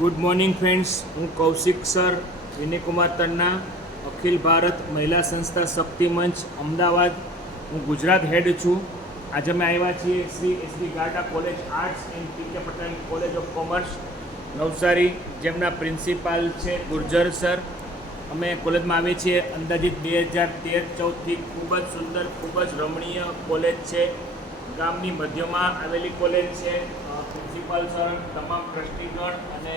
Good morning friends, હું Kaushik sir Vinaykumar Tanna, અખિલ ભારત મહિલા સંસ્થા શક્તિ મંચ અમદાવાદ. હું ગુજરાત હેડ છું. આજે અમે આવ્યા છીએ Shri SB Garda college arts and PK Patel college of commerce Navsari, જેમના પ્રિન્સિપાલ છે ગુર્જર સર. અમે કોલેજમાં આવીએ છીએ અંદાજિત 2013-14થી. ખૂબ જ સુંદર, ખૂબ જ રમણીય કોલેજ છે. ગામની મધ્યમાં આવેલી કોલેજ છે. પ્રિન્સિપાલ સર, તમામ ટ્રસ્ટીગણ અને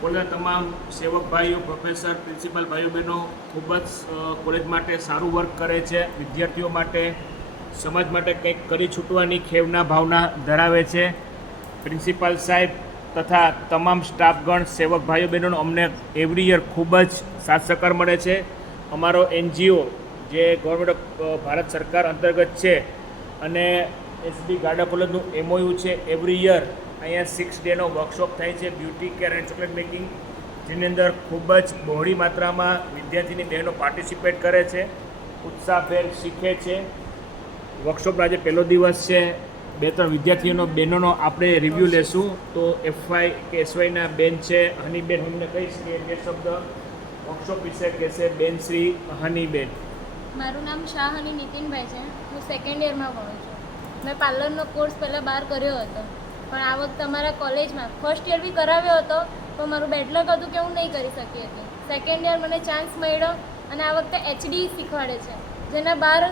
કોલેજના તમામ સેવક ભાઈઓ, પ્રોફેસર, પ્રિન્સિપાલ ભાઈઓ બહેનો ખૂબ જ કોલેજ માટે સારું વર્ક કરે છે. વિદ્યાર્થીઓ માટે, સમાજ માટે કંઈક કરી છૂટવાની ખેવના ભાવના ધરાવે છે. પ્રિન્સિપાલ સાહેબ તથા તમામ સ્ટાફગણ, સેવક ભાઈઓ બહેનોનો અમને એવરી યર ખૂબ જ સાથ સહકાર મળે છે. અમારો એનજીઓ જે ગવર્મેન્ટ ઓફ ભારત સરકાર અંતર્ગત છે અને એસબી ગાર્ડા કોલેજનું એમઓયુ છે. એવરી યર અહીંયા 6 ડેનો વર્કશોપ થાય છે, beauty care and chocolate making, જેની અંદર ખૂબ જ બહોળી માત્રામાં વિદ્યાર્થીની બહેનો પાર્ટિસિપેટ કરે છે, ઉત્સાહભેર શીખે છે. વર્કશોપનો આજે પહેલો દિવસ છે. 2-3 વિદ્યાર્થીઓનો બહેનોનો આપણે રિવ્યૂ લેશું. તો એફવાય કે એસવાયના બેન છે હનીબેન, હું એમને કહીશ કે 2 શબ્દ વર્કશોપ વિશે કહેશે. બેન શ્રી હનીબેન. મારું નામ શાહની નીતિનભાઈ છે. હું સેકન્ડ યરમાં ભણું છું. મેં પાર્લરનો કોર્સ પહેલાં બહાર કર્યો હતો, પણ આ વખતે અમારા કોલેજમાં ફર્સ્ટ યર બી કરાવ્યો હતો, પણ મારું બેડલક હતું કે હું નહીં કરી શકી હતી. સેકન્ડ યર મને ચાન્સ મળ્યો અને આ વખતે એચડી શીખવાડે છે, જેના બહાર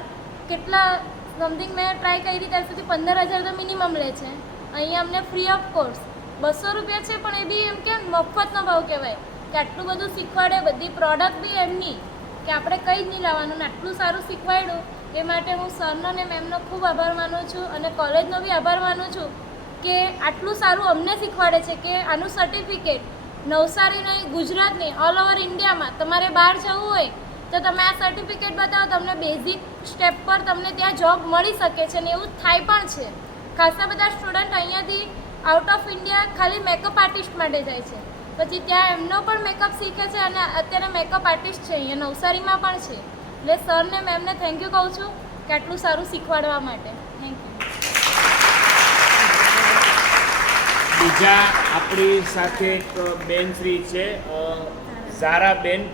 કેટલા સમથિંગ મેં ટ્રાય કરી ત્યાં સુધી 15,000 તો મિનિમમ લે છે. અહીંયા અમને ફ્રી ઓફ કોર્સ 200 રૂપિયા છે, પણ એ બી એમ કે મફતનો ભાવ કહેવાય કે આટલું બધું શીખવાડે. બધી પ્રોડક્ટ બી એમની કે આપણે કંઈ જ નહીં લાવવાનું ને આટલું સારું શીખવાડ્યું. એ માટે હું સરનો ને મેમનો ખૂબ આભાર માનું છું અને કોલેજનો બી આભાર માનું છું કે આટલું સારું અમને શીખવાડે છે કે આનું સર્ટિફિકેટ નવસારી નહીં, ગુજરાત નહીં, ઓલ ઓવર ઇન્ડિયામાં તમારે બહાર જવું હોય તો તમે આ સર્ટિફિકેટ બતાવો, તમને બેઝિક સ્ટેપ પર તમને ત્યાં જોબ મળી શકે છે ને એવું થાય પણ છે. ખાસા બધા સ્ટુડન્ટ અહીંયાથી આઉટ ઓફ ઇન્ડિયા ખાલી મેકઅપ આર્ટિસ્ટ માટે જાય છે, પછી ત્યાં એમનો પણ મેકઅપ શીખે છે અને અત્યારે મેકઅપ આર્ટિસ્ટ છે અહીંયા નવસારીમાં પણ છે. એટલે સરને મેમને થેન્ક યુ કહું છું કે આટલું સારું શીખવાડવા માટે. Thank you. બીજા આપણી સાથે એક બેન શ્રી છે ઝારા બેન.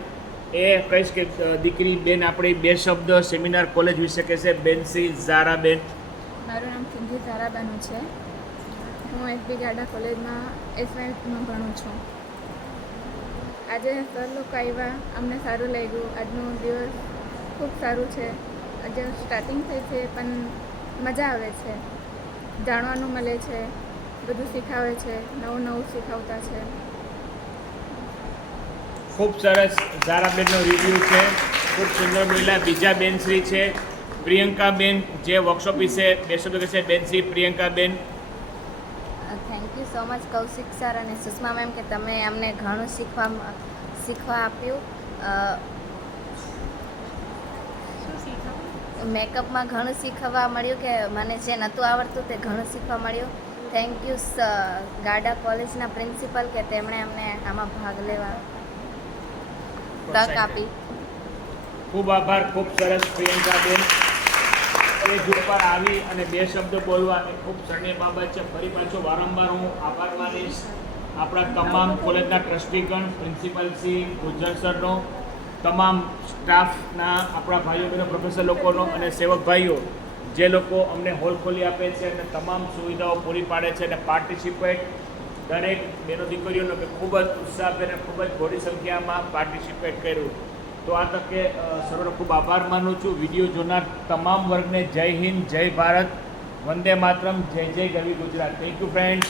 એ કહીશ કે દીકરી બેન આપણી 2 શબ્દ સેમિનાર કોલેજ વિશે કહેશે. બેન શ્રી ઝારા બેન. મારું નામ સિંધી ઝારાબાનુ છે. હું એસબી ગાર્ડા કોલેજમાં એસવાયમાં ભણું છું. આજે સર લોકો આવ્યા, અમને સારું લાગ્યું. આજનો દિવસ ખૂબ સારું છે. આજે સ્ટાર્ટિંગ થઈ છે પણ મજા આવે છે, જાણવાનું મળે છે, બધું શીખાવે છે, નવું નવું શીખવતા છે. ખૂબ સરસ ઝારાબેનનો રિવ્યૂ છે, ખૂબ સુંદર મહિલા. બીજા બેનશ્રી છે પ્રિયંકાબેન, જે વર્કશોપ વિશે 2 શબ્દ કહેશે. બેનશ્રી Priyankaben. Thank you so much Kaushik sir અને સુષ્મા મેમ કે તમે અમને ઘણું શીખવા આપ્યું. મેકઅપમાં ઘણું શીખવા મળ્યું કે મને જે નહોતું આવડતું તે ઘણું શીખવા મળ્યું. થેન્ક યુ ગાર્ડા કોલેજના પ્રિન્સિપલ કે તેમણે અમને આમાં ભાગ લેવા તક આપી. ખૂબ આભાર. ખૂબ સરસ પ્રિયંકાબેન. સ્ટેજ ઉપર આવી અને 2 શબ્દ બોલવા એ ખૂબ શરણીય બાબત છે. ફરી પાછો વારંવાર હું આભાર માનીશ આપણા તમામ કોલેજના ટ્રસ્ટીગણ, પ્રિન્સિપલ શ્રી ગુર્જર સરનો, તમામ સ્ટાફના, આપણા ભાઈઓ બહેનો, પ્રોફેસર લોકોનો અને સેવક ભાઈઓ જે લોકો અમને હોલ ખોલી આપે છે અને તમામ સુવિધાઓ પૂરી પાડે છે અને પાર્ટિસિપેટ દરેક બહેનો દીકરીઓનો કે ખૂબ જ ઉત્સાહભેર અને ખૂબ જ મોટી સંખ્યામાં પાર્ટિસિપેટ કર્યું. તો આ તકે સર્વનો ખૂબ આભાર માનું છું. વિડીયો જોનાર તમામ વર્ગને જય હિન્દ, જય ભારત, વંદે માતરમ, જય જય ગરવી ગુજરાત. Thank you friends.